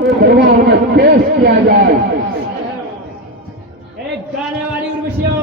दरबार में पेश किया जाए। एक गाने वाली उर्वशियों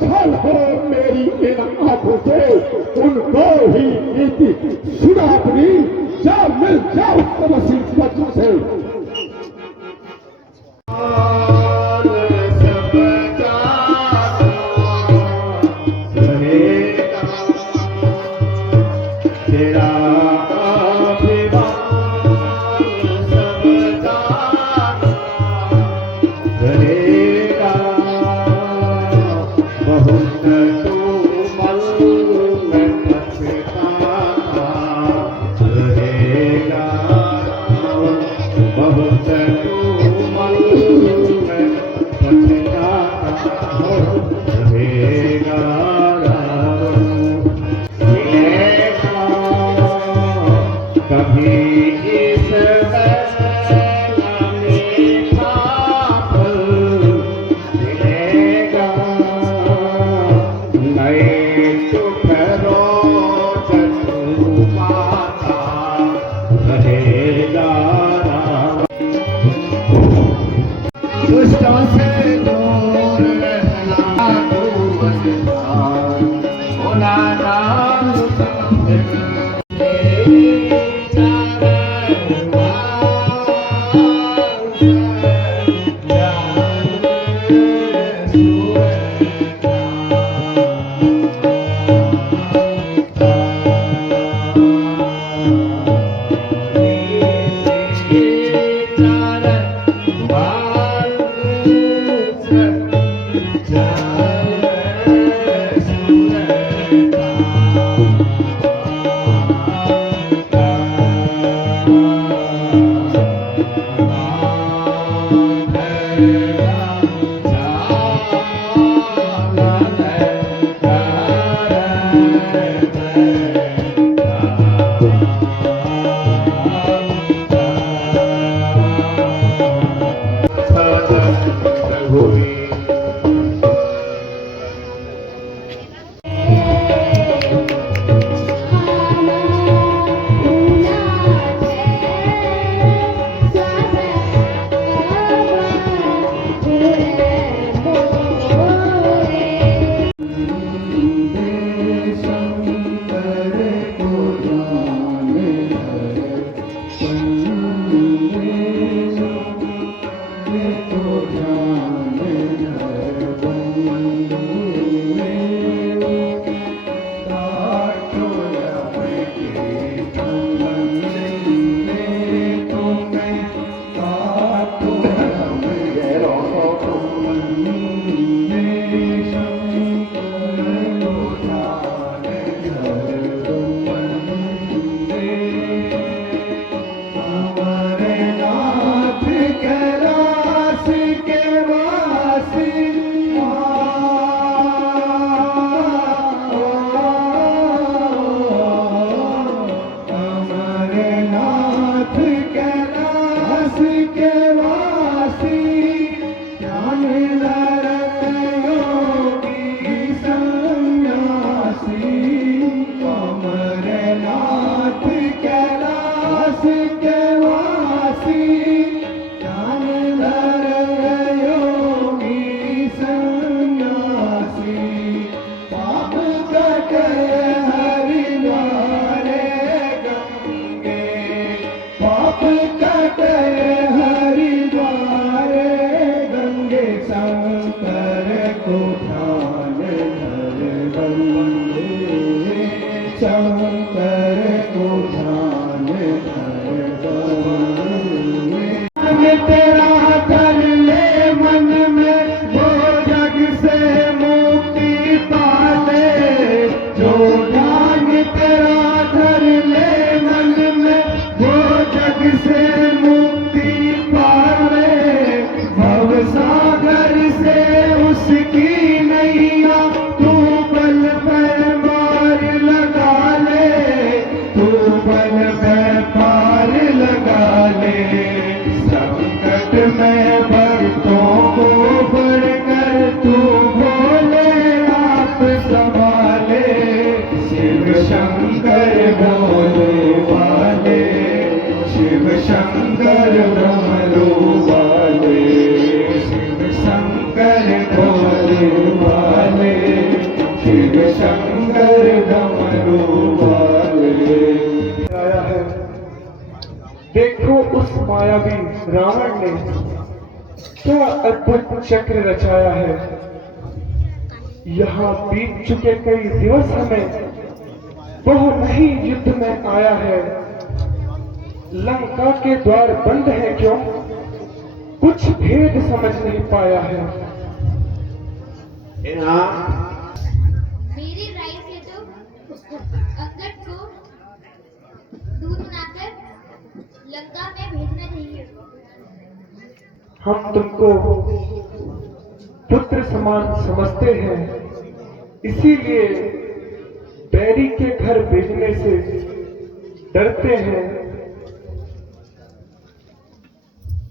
छल हो मेरी इन आंखों से की सुना अपनी, जा मिल जाओ तमसी बच्चों से। शंकर डमरू वाले। उस मायावी रावण ने क्या अद्भुत चक्र रचाया है। यहाँ बीत चुके कई दिवस हमें वह नहीं युद्ध में आया है। लंका के द्वार बंद है क्यों, कुछ भेद समझ नहीं पाया है। मेरी राय से तो अंगद को दूध बनाकर लंका में भेजना चाहिए। हम तुमको पुत्र समान समझते हैं, इसीलिए बैरी के घर भेजने से डरते हैं।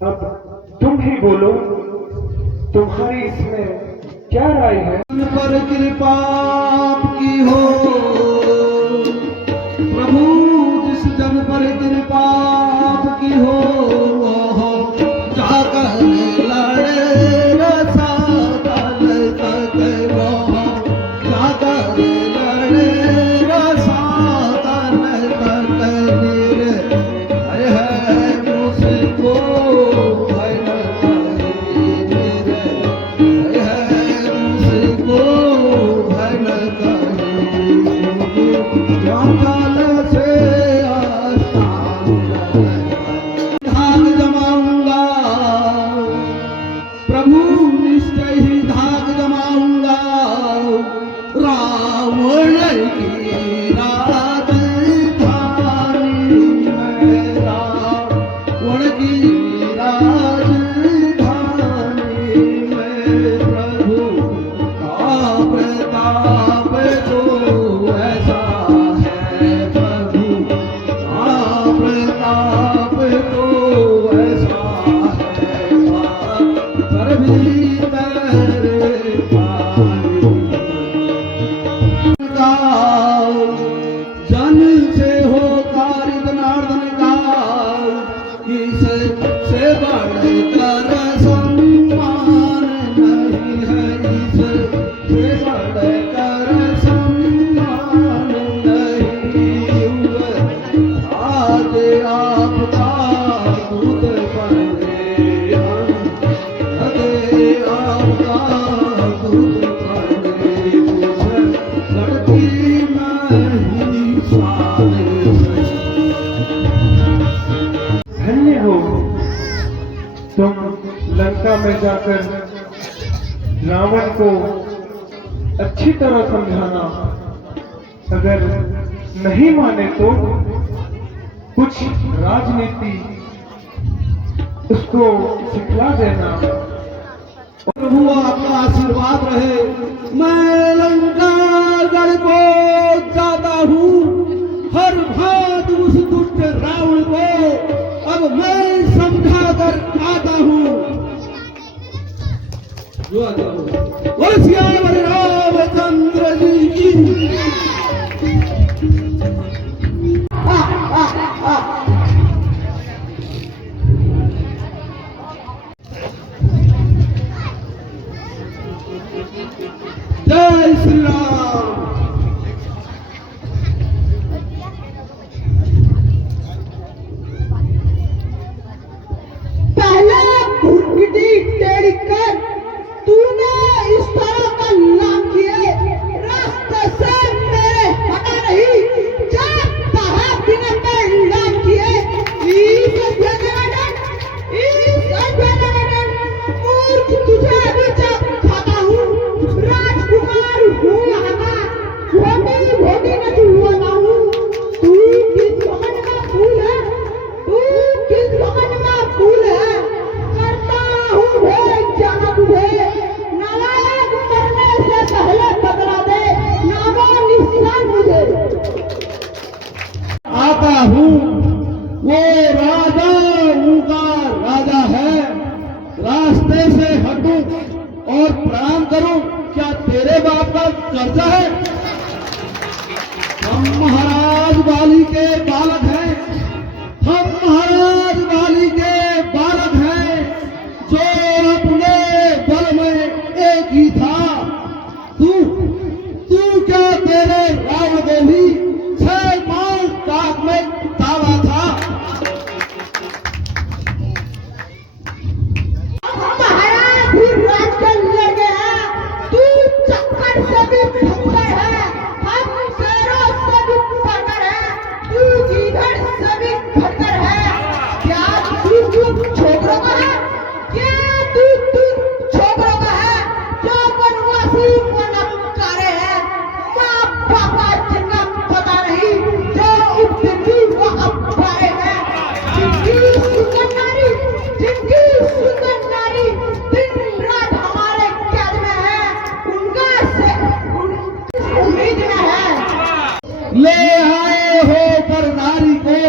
अब तुम ही बोलो, तुम्हारी इसमें क्या राय है? पर कृपा आपकी हो प्रभु, जिस जन पर कृपा आपकी हो जाकर लड़े रसा तल तक वहाँ, जाकर लड़े रसा तल तक निर है मुझको भय धाग जमाऊंगा प्रभु, निश्चय ही धाग जमाऊंगा रावण की राजधानी में, रावण की राजधानी में प्रभु का प्रताप तो ऐसा है प्रभु, प्रताप तो ऐसा है पर भी तेरे जन से हो कार्य जनार्दन का, इससे बढ़कर सम्मान नहीं है, इससे बढ़कर सम्मान नहीं। आज आपका दूध बने आपका दूध बने लड़की नहीं साले। धन्य हो तुम लंका में जाकर रावण को अच्छी तरह समझाना, अगर नहीं माने तो कुछ राजनीति उसको सिखला देना। प्रभु आपका आशीर्वाद रहे। मैं लंका गढ़ को जाता हूँ, हर भात उस दुष्ट रावण को अब मैं समझा कर आता हूँ। बोल सियावर रामचंद्र जी की। जय श्री राम। पहले घुंघटी टेढ़ी कर, तूने इस तरह का नाम किए रास्ते से मेरे हटा नहीं, जब कहा बिना मैं नाम किए इस मूर्ख तुझे अभी जब खाता हूँ, राजकुमार हूँ यहाँ का, भोगी भोगी न जुड़वाता हूँ। तू किस भवन का फूल है, तू किस भवन का फूल है, करता हूँ भेंट जाना तुझे, नालायक मरने से पहले बदला दे नामो निशान मुझे। आता हूँ वो राजा उनका राजा है, रास्ते से हटूं और प्रणाम करूं, क्या तेरे बाप का कर्जा है? हम महाराज वाली के बालक हैं, हम महाराज वाली के बालक हैं, जो अपने बल में एक ही था। तू क्या तेरे राम को भी 6 मास काट में दावा था? भक्कर है, हम शेरों से भी बढ़कर है, तू गीदड़ से भी घटकर है। क्या तू छोकरों का है? क्या तू छोकरों का है? जो वनवासी बनकारे हैं, माँ पापा जिनका पता नहीं, जो उपदिनी वो अखबारे हैं। जिनकी सुंदर नारी दिन रात हमारे कैद में है, उनका से उम्मीद में है। ले आए हो पर नारी को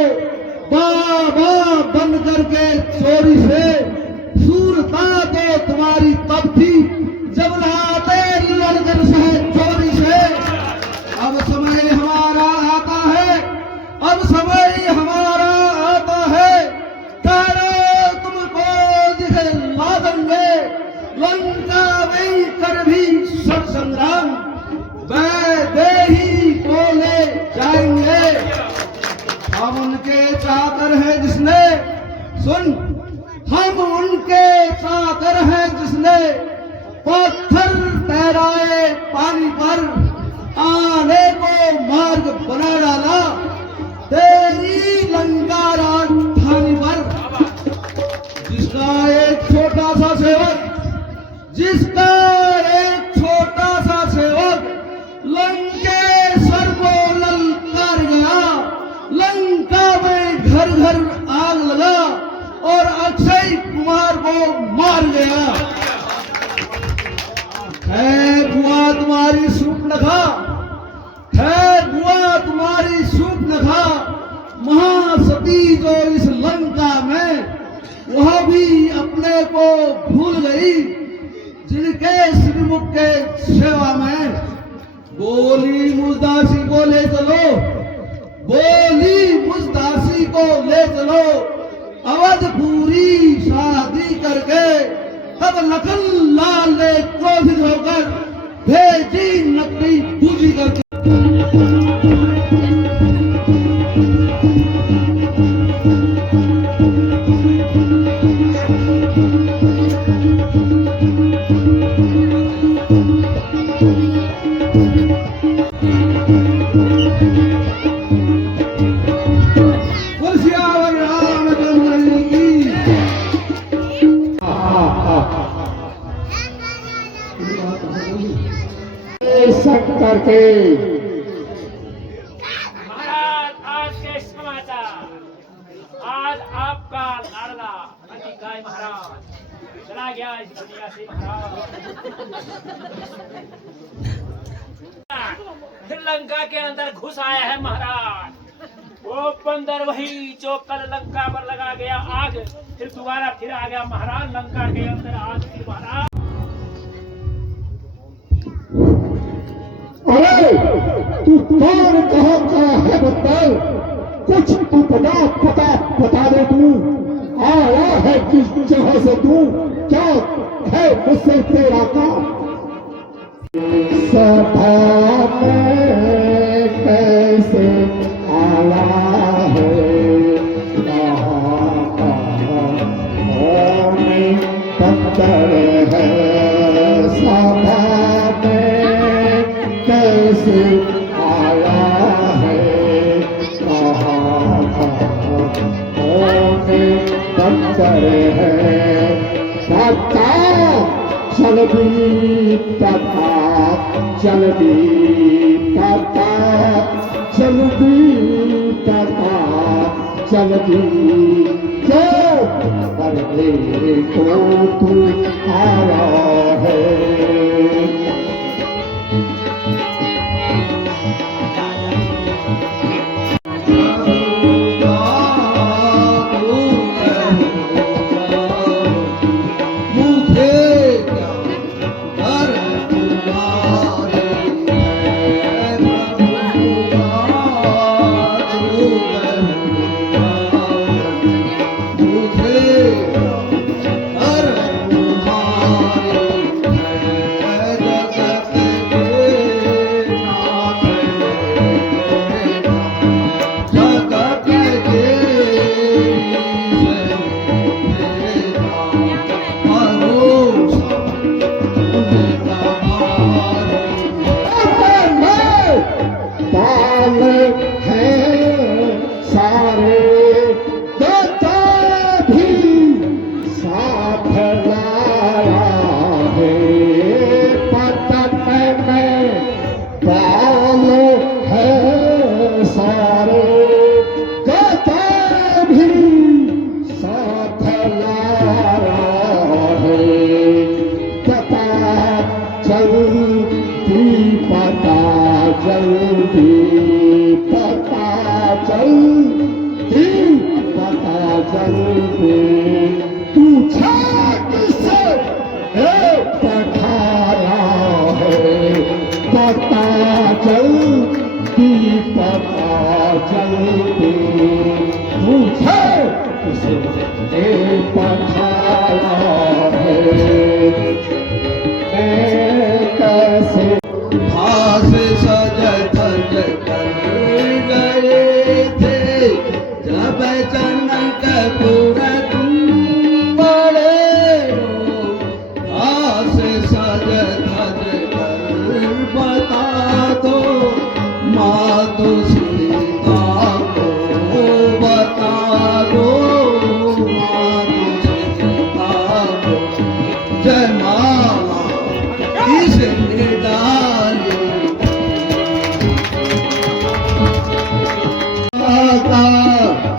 बाबा बन करके चोरी से, सूरता तो तुम्हारी तब थी जब लाते लड़कर से चोरी से। अब समय हमारा आता है, अब समय हमारा आता है, तारा तुमको दिखला देंगे, लंका में कर भी सर संग्राम, वैदेही को ले जाएंगे। हम उनके चाकर हैं जिसने, सुन, हम उनके चाकर हैं जिसने पत्थर तैराए पानी पर, आने को मार्ग बना डाला तेरी लंका राजधानी पर। जिसका एक छोटा सा सेवक, जिसका एक छोटा सा सेवक लंकेश्वर को ललकार गया, लंका में घर घर आग लगा और अक्षय कुमार को मार गया। है बुआ तुम्हारी सूप न खा, है बुआ तुम्हारी सूप न खा, महासती जो इस लंका में, वह भी अपने को भूल गई जिनके श्रीमुख के सेवा में। बोली मुजदासी को ले चलो, बोली मुजदासी को ले चलो, अवधपुरी शादी करके। तब लखन लाल ने क्रोधित होकर भेजी नकली पूजी करके। सियावर रामचंद्र की। शंकर के महाराज, आज के समाचार। आज आपका लाडला गाय महाराज चला गया इस दुनिया से। महाराज श्रीलंका के अंदर घुस आया है महाराज। वो बंदर वही जो कल लंका पर लगा गया आग, फिर दोबारा फिर आ गया महाराज लंका के अंदर आग। फिर महाराज अरे तू कौन, कहाँ का है बता, कुछ तू बता दे। तू आया है किस जगह से, तू क्या है मुझसे तेरा काम? सभा में कैसे आया है, पत्थर है सभा में कैसे आया है, पत्थर है पता चल भी पता चल भी पता चल भी पता चल भी क्यों करने को तू आया है। मुझे दो सीता को बता दो, मानो सीता को जयमाला किसने डाली।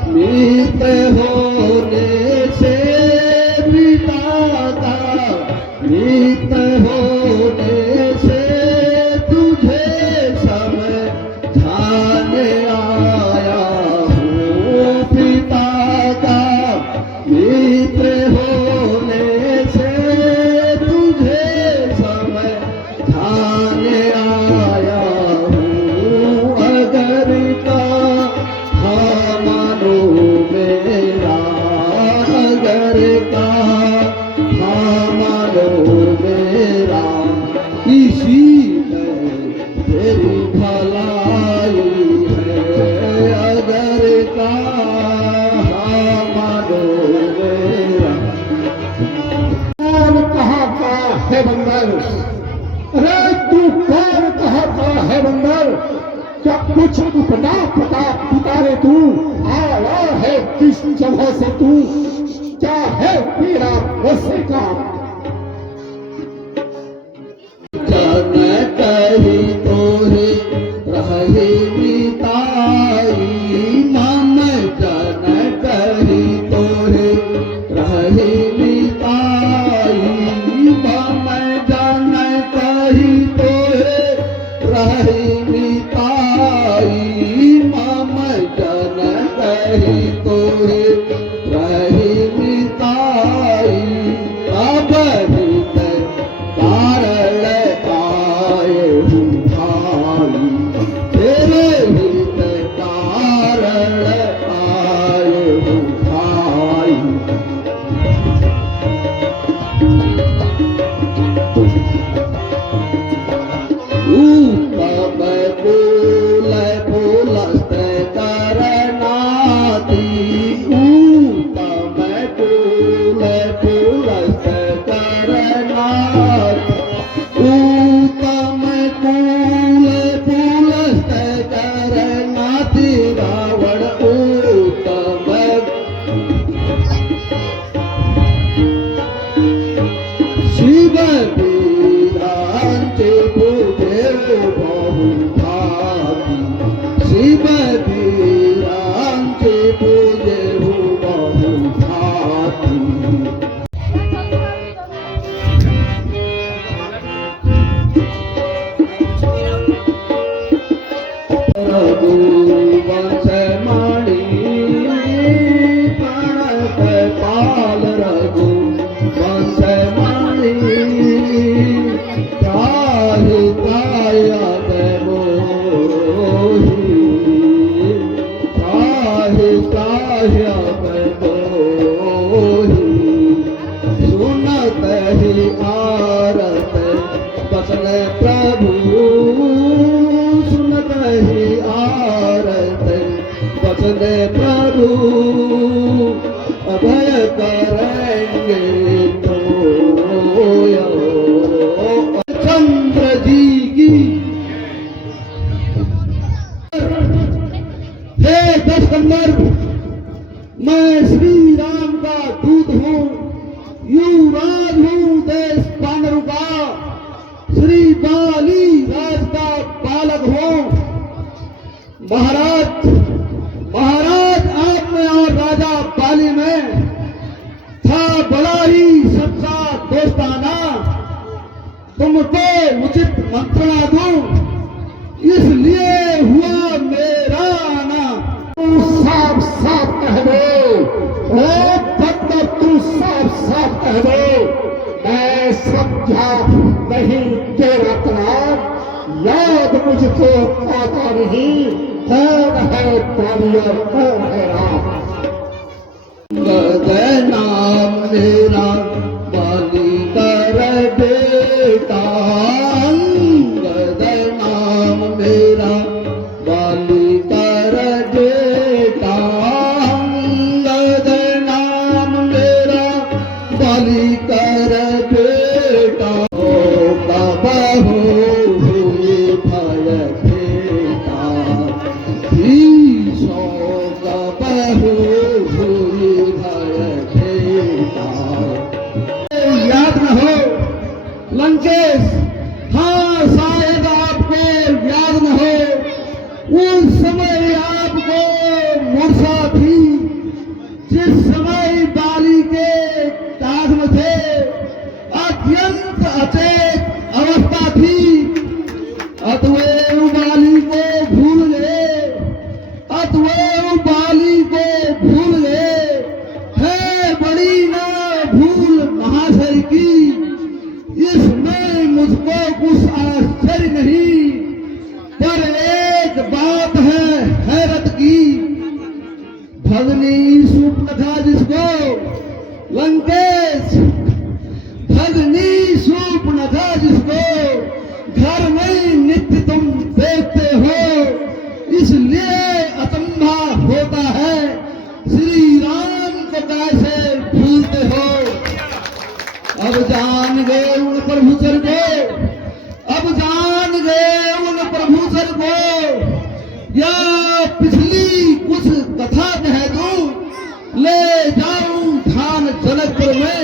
मीत होने से पिता का, मीत होने से तुझे समझाने आया हूँ पिता का, मीत होने से तुझे समझाने आया हूँ। अगर का मानो मेरा, अगर का मानो मेरा, इसी में तेरी भलाई है। अगर का मानो मेरा। कौन कहाँ का है बंदर? अरे तू कौन कहाँ का है बंदर? क्या कुछ अपना पता पुकारे तू? आया है किस जगह से तू? क्या है तेरा वैसे का? जन कही तोरे रहे मिताई, नाम जन कही तोरे रहे मिताई, नाम जन कही तोरे रहे मिताई, नाम जन कही तोरे रहे मिताई। अब हित कारण आए हूँ भाई, तेरे हित कारण आए हूँ भाई। तब बोल बोलस्त करनाती, तब बोल बोलस्त करनाती, तब बोल बोलस्त करनाती। रावण उत्तम शिव वीरांचे पूजे बहु भाती, शिव वीरांचे पूजे बहु भाती। रघुवंश मणि प्रणत पाल, रघुवंश मणि ताहि तायत मोहि, ताहि तायत मोहि। सुनत ही आरत बचन प्रभु, सुनत ही आरत बचन प्रभु, अभय करेंगे तो चंद्र जी की। हे दस कंदर्प, मैं श्री राम का दूत हूँ, युवराज हूँ देश पांडव का, श्री बाली राज का बालक हूँ। महाराज, महाराज आप में और राजा बाली में था बड़ा ही सच्चा दोस्ताना, तुमको उचित मंत्रणा दूं, इसलिए हुआ मेरा आना। तू साफ साफ कह दे, ओ बंदर तू साफ साफ कह दे, मैं समझा नहीं तेरा तराब, याद मुझको आता नहीं, कौन है बाली और कौन है राम? नाम मेरा बाली कर बेटा, नाम मेरा बाली कर बेटा, नाम मेरा बाली कर बेटा। कब हो भय बेटा, एक बात है हैरत की, भगनी सूपनखा जिसको लंकेश, भगनी सूपनखा जिसको घर में नित्य तुम देखते हो, इसलिए अचंभा होता है श्री राम को कैसे भूलते हो। अब जान गए उन प्रभु सर को, अब जान गए उन प्रभु सर को, या पिछली कुछ कथा कह दूं, ले जाऊं धान जनकपुर में,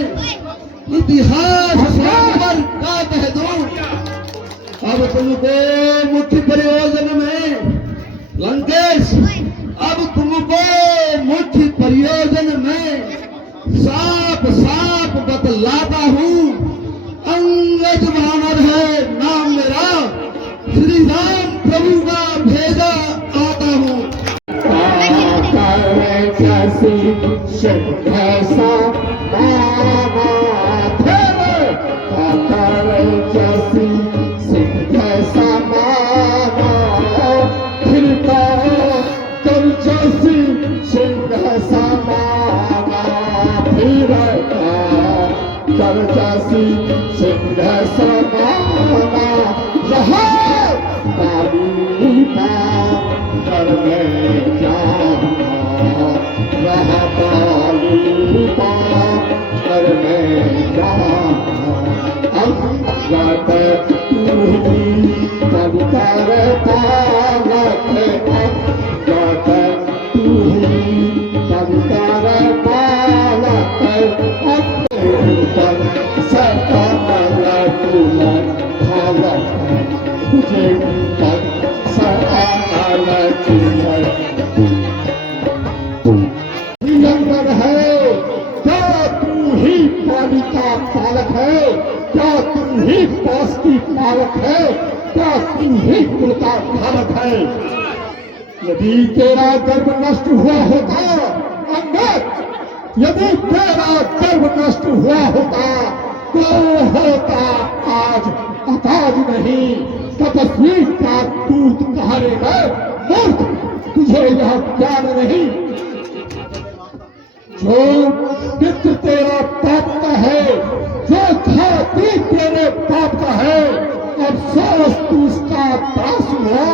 इतिहास सागर का कह दूं। अब तुमको मुख्य प्रयोजन में लंकेश, अब तुमको मुख्य प्रयोजन में साफ साफ बतलाता हूँ, अंगद वानर है नाम मेरा, श्री राम प्रभु का भेजा आता हूँ। सिंह समाना रहा काली कर में जाना, रहा काली कर में जाना। अंगत तू ही पवित्र पालक, अंगत तू ही पवित्र पालक, तुझे निलंबर है क्या तू ही पानी का पालक है, क्या तू ही पास की पालक है, क्या तू ही कुल का धारक है। यदि तेरा गर्व नष्ट हुआ होता अंगद, यदि तेरा गर्व नष्ट हुआ होता तो होता आज अकाज नहीं, तपस्वी का दूत कहारे गए। मूर्ख, तुझे यह ज्ञान नहीं, जो पितृ तेरा पाप का है, जो खाती तेरे पाप का है, अफसोस तू उसका दास हुआ।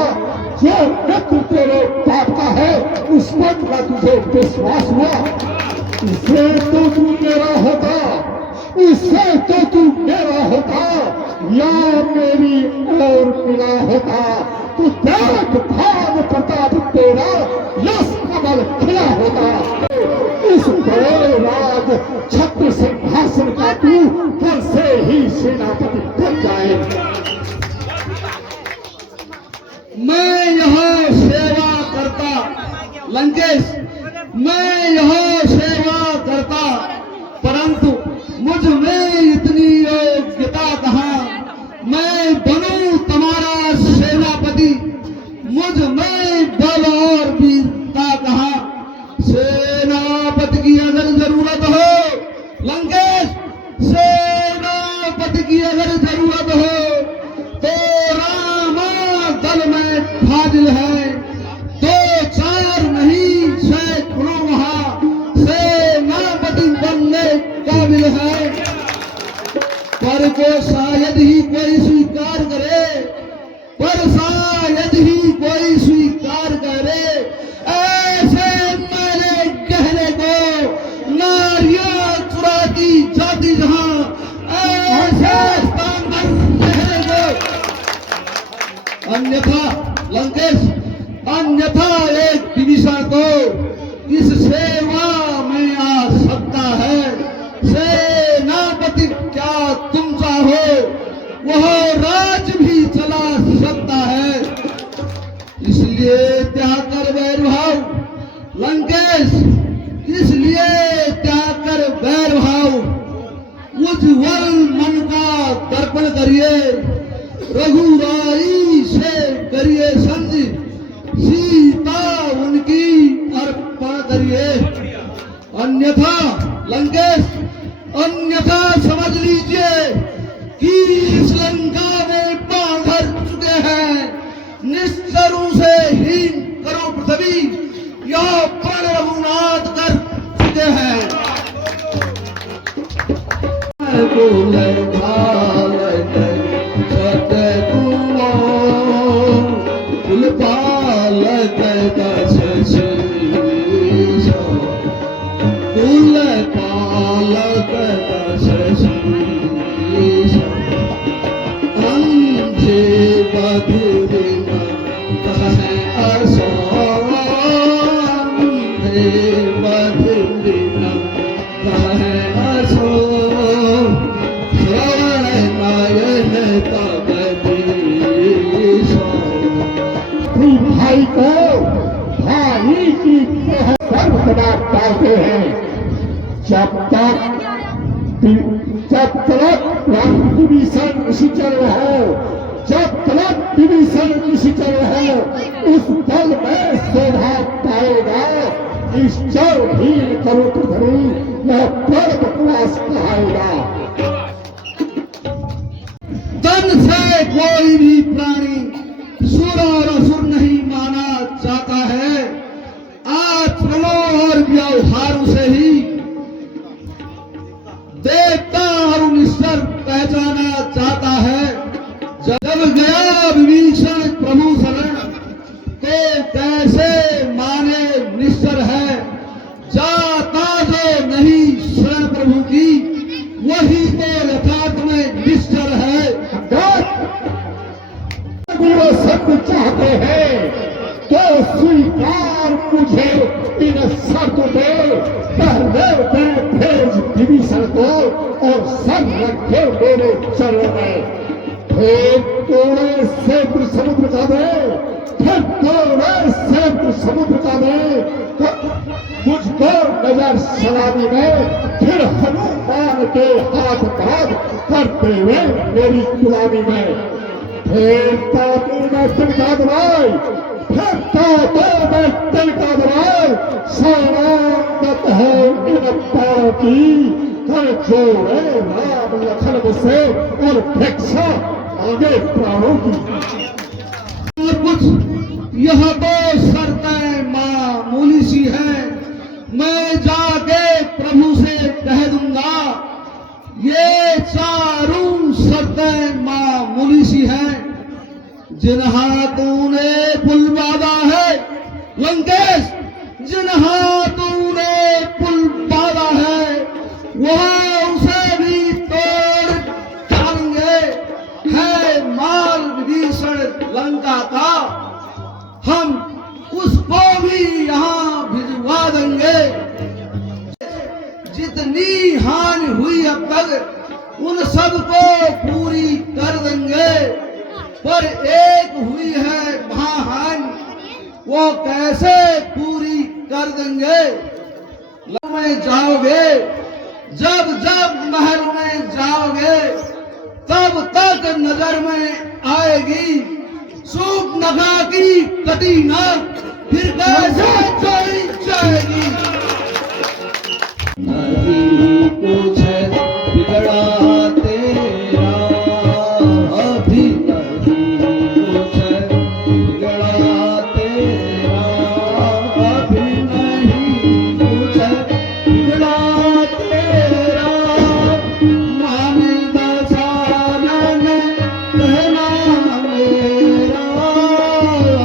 जो पितृ तेरे पाप का है उस पर का तुझे विश्वास हुआ। इसे तो तू मेरा होता, इससे तो तू मेरा होता, या मेरी और मिला होता, तो देख भाव प्रताप तेरा यश कमल खिला होता। इस बड़े राज छत्र सिंहासन का तू कल से ही सेनापति बन जाए। मैं यहाँ सेवा करता लंकेश, मैं यहाँ सेवा करता, परंतु मुझ में इतनी योग्यता कहाँ, मैं बनूं तुम्हारा सेनापति, मुझ में बल और वीरता कहाँ। सेनापति की अगर जरूरत हो लंकेश, सेनापति की अगर जरूरत हो तो रामा दल में फाजिल है, दो चार नहीं सैकड़ों वहाँ सेनापति बनने काबिल है। पर को शायद ही कोई स्वीकार करे, पर शायद ही कोई स्वीकार करे ऐसे मेरे कहने को, नारियां चुराती जाती जहां, ऐसे स्थान पर कहने को। अन्यथा लंकेश, अन्यथा एक विभीषण को इस सेवा में आ सकता है। सेनापति क्या तुम चाहो वह राज भी चला सकता है, इसलिए त्याग कर वैर भाव लंकेश, इसलिए त्याग कर वैर भाव, उज्ज्वल मन का दर्पण करिए, रघुराई से करिए संग, सीता उनकी अर्पण करिए। अन्यथा लंकेश, अन्यथा समझ लीजिए कि इस लंका में पांव भर चुके हैं, निश्चरों से भी यह प्रण रघुनाथ कर चुके हैं। बोले भारत सतगुरु कुल पालक दश शीश, कुल पालक दश शीश, अंधे बधिर कहे असो, अंधे बधिर कहे असो, श्रवण नयन तब दीसो। भाई को भाई की सर्वदा पाते हैं। जब तक विभीषण निश्चल हो, जब तक विभीषण निश्चल हो, उस दल में शोभा पाएगा। इस चरहीन करोटधरी यह पर्वतवास कहाएगा। तन से कोई भी प्राणी सुर और असुर नहीं माना जाता है। आचरणों और व्यवहारों से ही देवता और ईश्वर पहचाना जाता है। जब गया विभीषण प्रभु शरण, तो कैसे माने निश्चर है। जाता जो नहीं शरण प्रभु की, वही तो यथार्थ में निश्चर है। वो सब चाहते हैं तो स्वीकार मुझे इन शर्त पे। पहले भेज विभीषण को और सब रखे मेरे चरणों में। फिर तोड़े सेतु समुद्र का दे, फिर तोड़े सेतु समुद्र का दे, मुझको नजर सलामी में, फिर हनुमान के हाथ बात करते हुए मेरी गुलामी में। फिर तातू में तिनका दबाई, फिर तातू में तिनका दबाई, शरणागत है इन पैरों की। कर जोड़े राम लखन से और भिक्षा आगे प्राणों की। और कुछ यह तो शर्तें मामूली सी है, मैं जाके प्रभु से कह दूंगा। ये चारों शर्तें मामूली सी हैं। जिन हाथों ने पुल बांधा है लंकेश, जिन हाथों ने पुल बांधा है, वह उसे भी तोड़ डालेंगे। है माल विभीषण लंका का, हम उसको भी यहाँ भिजवा देंगे। जितनी हानि हुई अब तक उन सबको पूरी कर देंगे। पर एक हुई है महाहानि, वो कैसे पूरी कर देंगे। में जाओगे, जब जब महल में जाओगे, तब तक नजर में आएगी सूर्पनखा की कटी नाक, फिर कैसे चली जाएगी। नहीं कुछ बिगड़ा तेरा, अभी नहीं कुछ बिगड़ा तेरा, अभी नहीं कुछ बिगड़ा तेरा। मानी दशानन कहना मेरा,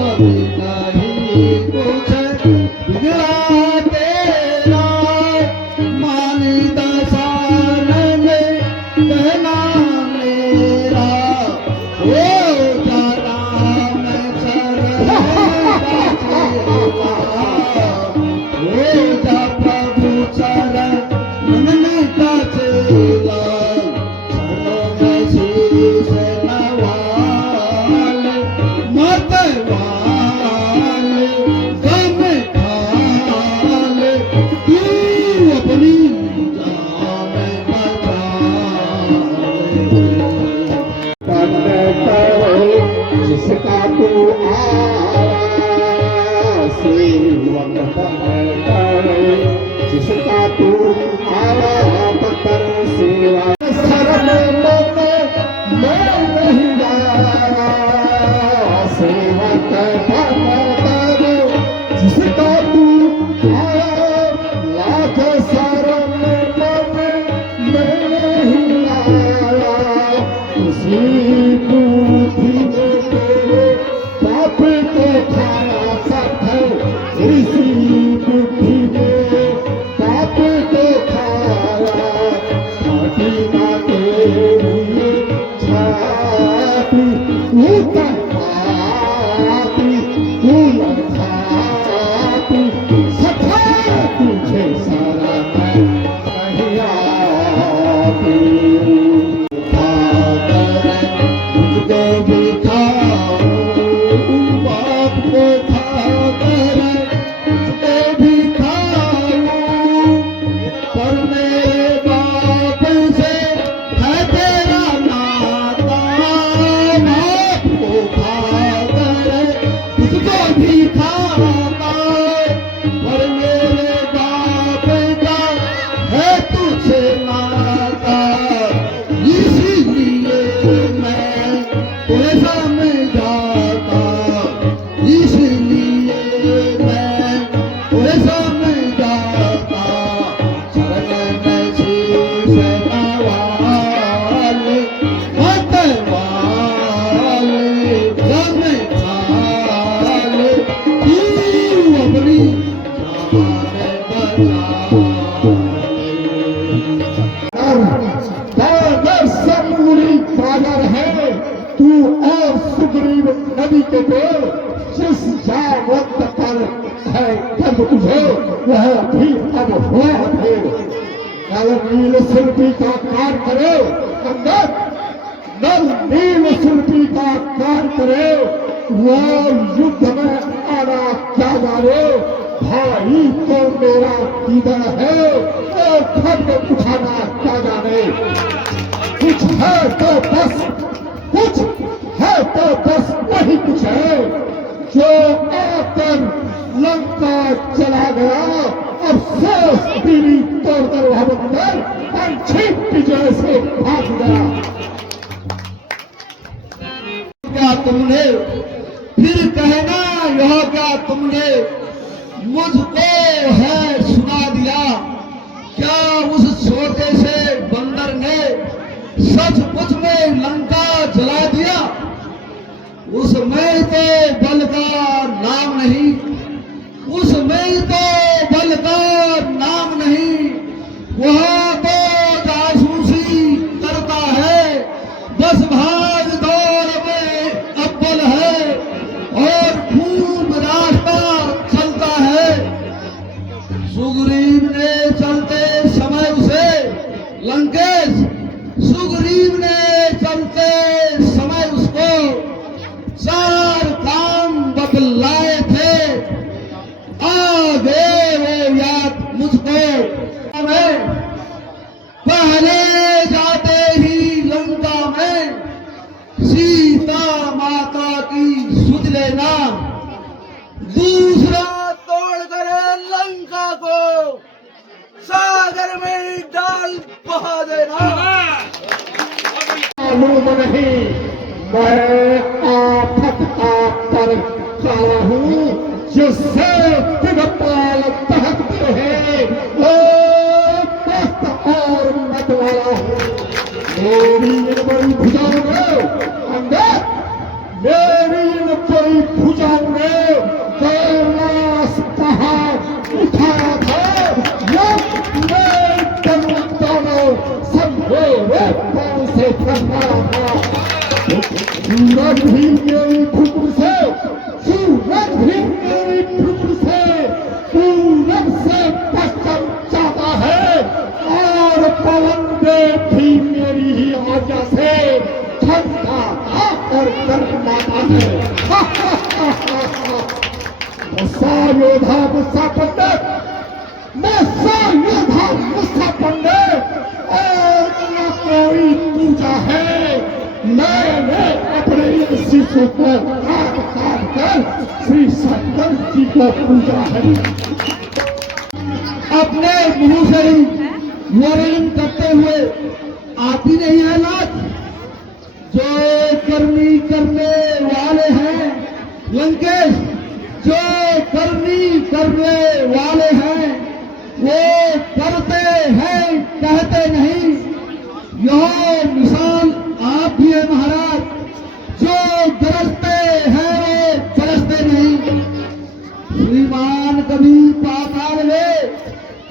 अभी नहीं कुछ बिगड़ा तेरा। मानी दशानन कहना मेरा, ओ जरा मैं चरण ओ जा प्रभु चरण मन का चेला। चरणों में शीश नवाल, मत वाल गम खाल, तू अपनी जान बचा ले। तन करे जिसका तू आया, सेवक तन करे जिसका तू आया, पत्थर सेवा शरण मैं नहीं आया। सेवक तन करे जिसका तू आया लाख शरण मन में नहीं आया, उसी बुद्धि में तेरे पाप को खाया सब है, इसी बुद्धि में पाप को खाया, छाती ना तेरी छाती ऊपर आती उलझाती, सखा तुझे सारा मैं नहीं आती। मुझको भी खाओ बाप को खाकर, मुझको भी खाओ, पर मेरे बाप से है तेरा नाता, बाप को खाकर तुझको भी खाता, पर मेरे बाप का है तुझसे नाता, इसीलिए मैं तेरे सामने जाता, इसलिए मैं तेरे सामने जाता, शरण में शीश नवाले, मत वाले जन खाले, तू अपनी जान समूरी सागर है तू और सुग्रीव नदी के पेड़, जिस जावत पर है गर्भ तुझे वह भी अब हुआ है, नल नील शिल्पी का कार्य करे अंगद, नल नील शिल्पी का कार्य करे, वो युद्ध में आना क्या जाने, भाई तो मेरा दीदा है, वो खड्ग उठाना क्या जाने, कुछ है तो बस, कुछ है तो बस वही कुछ है, जो आकर लंका चला गया, अब शेष पीढ़ी तोड़कर वह बंदर पंछी की जैसे भाग गया। क्या तुमने फिर कहना, यह क्या तुमने मुझको है सुना दिया, क्या उस छोटे से बंदर ने सचमुच में लंका जला दिया, उसमें तो बल का नाम नहीं, उसमें तो बल का नाम नहीं, वह तो जासूसी करता है, बस भाग दौड़ में अव्वल है, और खूब रास्ता चलता है, सुग्रीव ने चलते समय उसे लंकेश, सुग्रीव ने चलते समय उसको 4 काम बतलाए थे, आगे वो याद मुझको, मैं पहले जाते ही लंका में सीता माता की सुध लेना, दूसरा तोड़ कर लंका को सागर में डाल बहा देना। मालूम नहीं मैं आफत आप पर खड़ा हूँ, जिससे दिगपाल दहकते हैं, वो मस्त और मत वाला हूँ, मेरी इन बड़ी भुजाओं में अंदर, मेरी इन बड़ी भुजाओं में कैलाश पहाड़ उठाया था, मैं दोनों समझे पाँव से फंसा था, सूरज भी मेरी फुकुर से, सूरज भी मेरी फुकुर से पूरब से पश्चिम जाता है, और पवन देव भी मेरी ही आज्ञा से ठंडा आकर गर्माता है। गुस्सा योद्धा गुस्सा पंडित, मैं सा योद्धा गुस्सा पंडित, और न कोई पूजा है, मैंने अपने शिष्य को काट काट कर श्री शंकर जी को पूजा है। अपने मुंह से ही वर्णन करते हुए आती नहीं है लाज, जो करनी करने वाले हैं लंकेश, जो करनी करने वाले हैं वो करते हैं, कहते नहीं। यह मिसाल आप भी है महाराज, जो गरजते हैं वो बरसते नहीं। श्रीमान कभी पाताल में,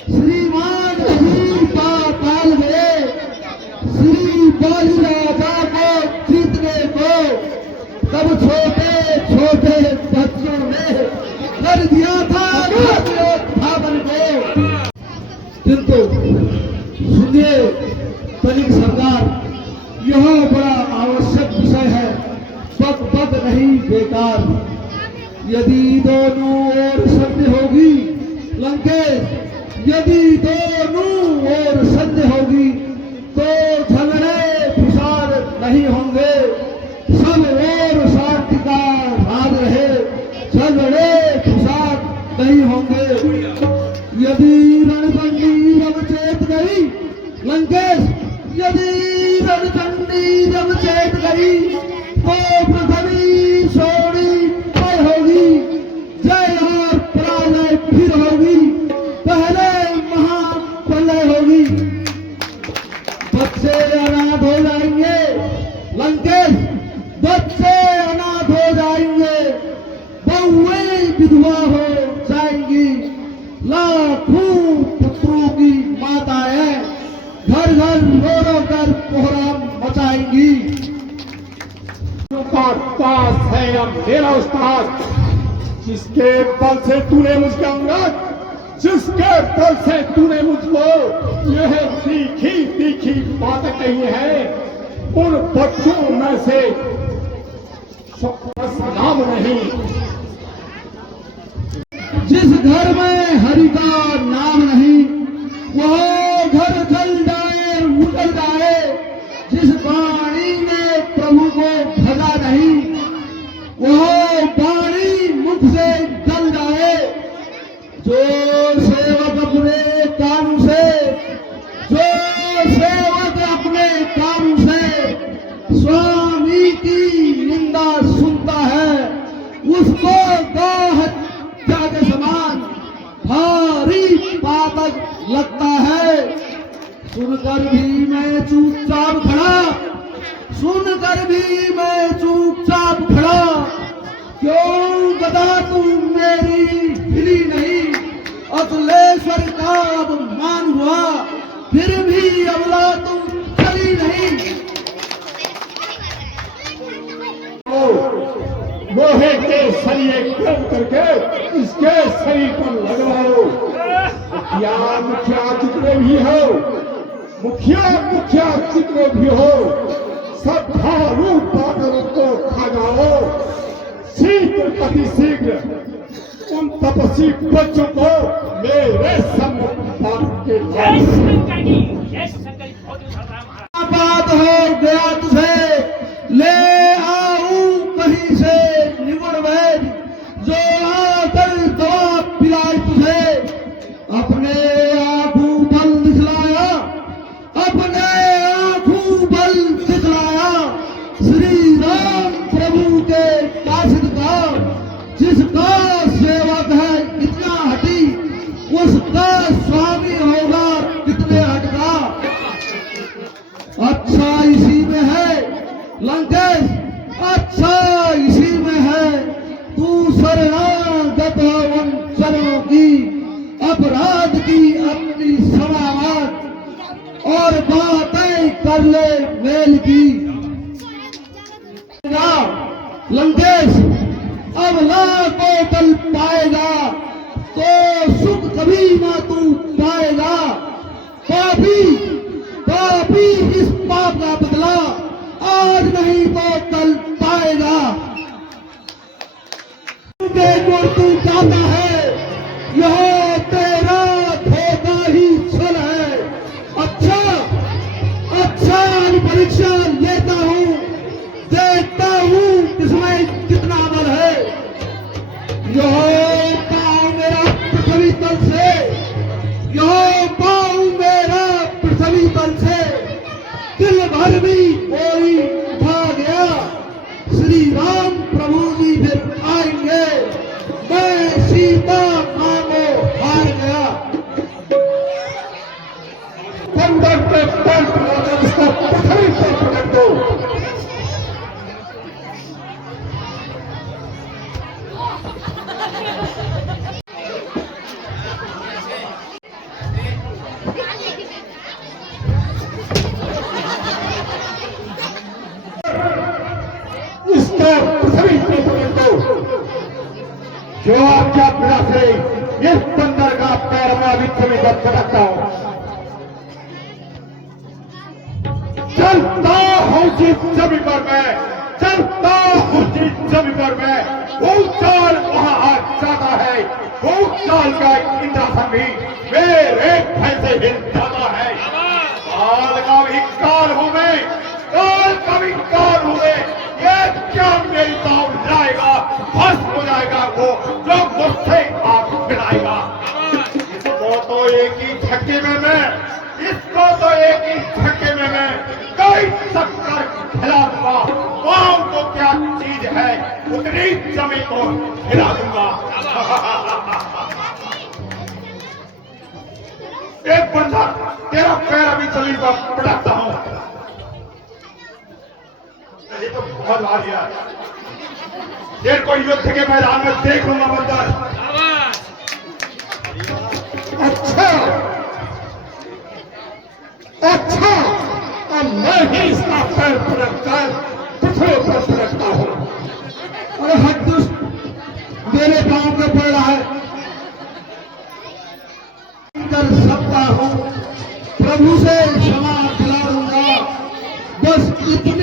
श्रीमान कभी पाताल में, श्री बाली राजा को जीतने को तब छोटे छोटे बच्चों ने कर दिया था धावन को। किंतु सुनिए कलिंग सरकार, यह बड़ा आवश्यक विषय है, बक बक नहीं बेकार। यदि दोनों ओर संधि होगी लंकेश, यदि दोनों ओर संधि होगी तो झगड़े फिसाद नहीं होंगे, सब ओर शांति का राज रहे, झगड़े फिसाद नहीं होंगे। यदि रणचंडी रव चेत गई लंकेश, यदि रणचंडी रव चेत गई तो पृथ्वी सोनी तय होगी, जय और पराजय फिर होगी, पहले महाप्रलय होगी। बच्चे अनाथ हो जाएंगे लंकेश, बच्चे अनाथ हो जाएंगे, बहुएं विधवा हो जाएंगी, लाखों पुत्रों की माताएं घर घर रो रो कर कोहराम मचाएंगी। पास है अब मेरा उस्ताद, जिसके बल से तूने मुझको अंगद, जिसके बल से तूने मुझको यह तीखी तीखी बातें कही है, उन बच्चों में से नाम नहीं। जिस घर में हरि का नाम नहीं वह घर जल जाए उजल जाए, जिस वाणी ने प्रभु को भगा नहीं वह वाणी मुख से जल जाए। जो सेवक अपने काम से, जो सेवक अपने काम से स्वामी की निंदा सुनता है, उसको गाह के समान भारी पातक लगता है। सुनकर भी मैं चुपचाप खड़ा, सुनकर भी मैं चुपचाप खड़ा, क्यों गदा तुम मेरी हिली नहीं, अतुलेश्वर का अपमान हुआ फिर भी अबला तुम चली नहीं। लोहे के सरिये गर्म करके इसके शरीर पर लगवाओ। मुखिया जितने भी हो, मुखिया जितने भी हो, सब भालू पाकर उनको खा जाओ। शीघ्र अति शीघ्र उन तपस्वी बच्चों को मेरे सम्मुख बांध के जय शंकर जी, जय शंकर जी, बहुत धन्यवाद। बात हो गया तुझे ले आऊं कहीं से निगुण वैद, जो आकर दवा पिलाए तुझे। अपने आंखों बल दिखलाया, अपने आंखों बल दिखलाया, श्री राम प्रभु के कासिद का, जिसका सेवक है कितना हटी, उसका स्वामी होगा कितने हटका। अच्छा इसी में है लंकेश, अच्छा इसी में है, तू शरणागत हो उन चरणों की, अपराध की अपनी समावत और बातें कर ले मेल की। लंकेश अब ला को कल पाएगा तो सुख कभी ना तू पाएगा। पापी पापी इस पाप का बदला आज नहीं तो कल पाएगा। तू चाहता है यह तेरा धोखा ही छल है। अच्छा अच्छा परीक्षा लेता हूँ, देखता हूँ किसमें कितना अमल है। यह पाँव मेरा पृथ्वी तल से, यह पाँव मेरा पृथ्वी तल से, दिल भर भी कोई उठा गया, श्री राम प्रभु जी फिर आएंगे। मैं जो आपके अपना से इस बंदर का पैर में अभी कभी दर्द रखता हूं। चलता हूं जिस जमी पर मैं, चलता हूं जिस जमी पर मैं, वो चाल वहां आज जाता है, वो चाल का इंद्रासन भी मेरे भय से हिल जाता है। काल का भी काल हूं मैं, काल का भी काल हूं मैं। ये क्या मेरी दाव लाएगा, भस्म हो जाएगा वो जो मुझसे आग मिलाएगा। इसको तो एक ही झटके में मैं, इसको तो एक ही झटके में मैं कई चक्कर खिला दूंगा। पाँव तो क्या चीज है, उतनी जमीन को हिला दूंगा। एक बंदा तेरा पैर अभी जमीन पर पटकता हूं। ये तो बहुत भारी है। ये कोई युद्ध के मैदान में देख लूंगा बंदर। अच्छा अच्छा, अब मैं ही इसका पैर पटक कर पृथ्वी पर पटकता हूं। अरे हट दुष्ट, मेरे पांव में पड़ रहा है। कर सकता हूं, प्रभु से क्षमा दिला दूंगा, बस इतनी